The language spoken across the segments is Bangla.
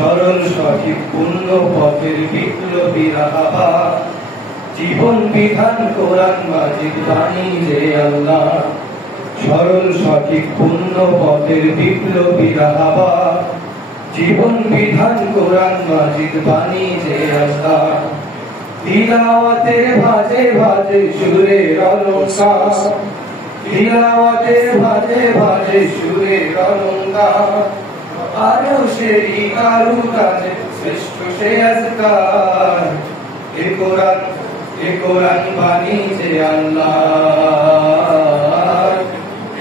সরল সঠিক পূর্ণ পথের বিপ্লবী রাহা, জীবন বিধান কোরআন মাজিদ বাণী যে আল্লাহ। সরল সঠিক পূর্ণ পথের বিপ্লবী রাহা, জীবন বিধান কোরআন মাজিদ বাণী যে আল্লাহ। তিলাওয়াতের ভাজে ভাজে সুরের অলংকার, তিলাওয়াতের ভাজে ভাজে সুরের অলংকার, আরো সেই কারুকাজে শ্রেষ্ঠ সে আজকার। এ কোরআন বাণী যে আল্লাহ,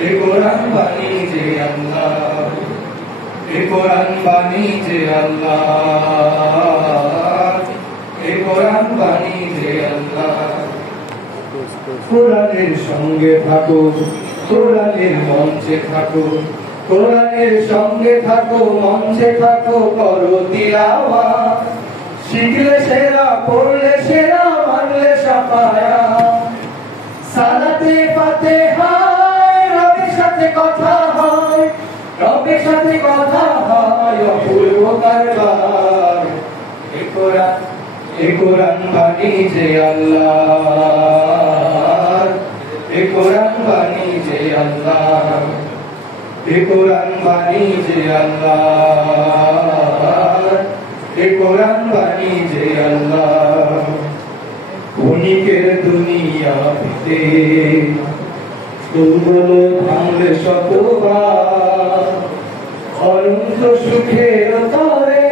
এ কোরআন বাণী যে আল্লাহ, এ কোরআন বাণী যে আল্লাহ, এ কোরআন বাণী যে আল্লাহ। কোরআনের সঙ্গে থাকো, কোরআনের মঞ্চে থাকো, কোরআনের সঙ্গে থাকো, মঞ্চে থাকো, করো তিলাওয়াত। শিখলে সেরা, পড়লে সেরা, মানলে সাফায়াত। সালাতে ফাতিহায় রবের সাথে কথা হয়, রবের সাথে কথা হয় অপূর্ব কারবার। এ কোরআন বাণী যে আল্লাহ, এ কোরআন বাণী যে আল্লাহ, এ কোরআন বাণী যে আল্লাহ, এ কোরআন বাণী যে আল্লাহ। ক্ষণিকের দুনিয়াতে তুলগুলো ভাঙলে শতবার, অনন্ত সুখের তরে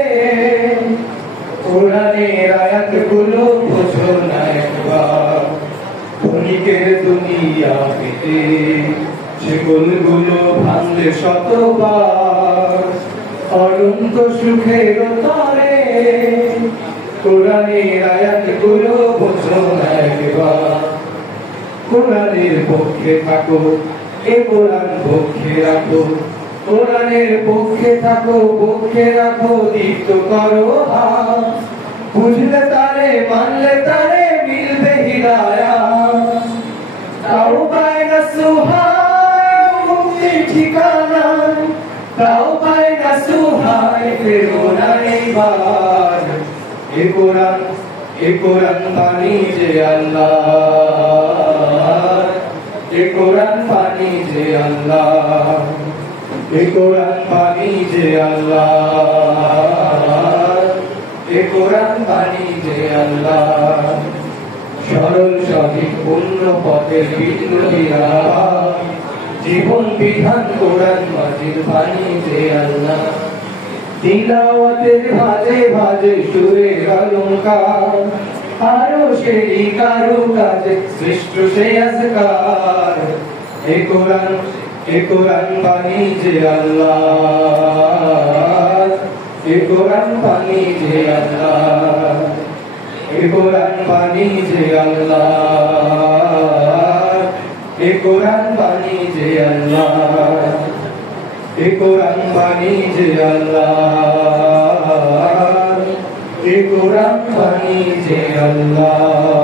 কোরআনের আয়াতগুলো বোঝো না একবার। ক্ষণিকের দুনিয়াতে সেগুলো ভাঙলে শতবার, অনন্ত সুখের তরে কোরআনের আয়াতগুলো বোঝো না একবার। কোরআনের পক্ষে থাকো, এ কোরআন পক্ষে রাখো, কোরআনের পক্ষে থাকো, পক্ষে রাখো, দীপ্ত করো হাত। বুঝলে তারে, মানলে তারে, মিলবে হিদায়াত। তাওবায়ে নাসুহায় মুক্তির ঠিকানা, তাওবায়ে নাসুহায় ফেরো না এইবার। এ কোরআন বাণী যে আল্লাহ, এ কোরআন বাণী যে আল্লাহ, এ কোরআন বাণী যে আল্লাহ, এ কোরআন বাণী যে আল্লাহ। সরল সঠিক পূর্ণ পথের বিপ্লবী রাহা, জীবন বিধান কোরআন মাজিদ বাণী যে আল্লাহ। তিলাওয়াতের ভাজে ভাজে সুরের অলংকার, আরো সেই কারুকাজে শ্রেষ্ঠ সে আজকার। এ কোরআন বাণী যে আল্লাহ, এ কোরআন বাণী যে আল্লাহ, এ কোরআন বাণী যে আল্লাহ, এ কোরআন বাণী যে আল্লাহ, এ কোরআন বাণী যে আল্লাহ, এ কোরআন বাণী যে আল্লাহ।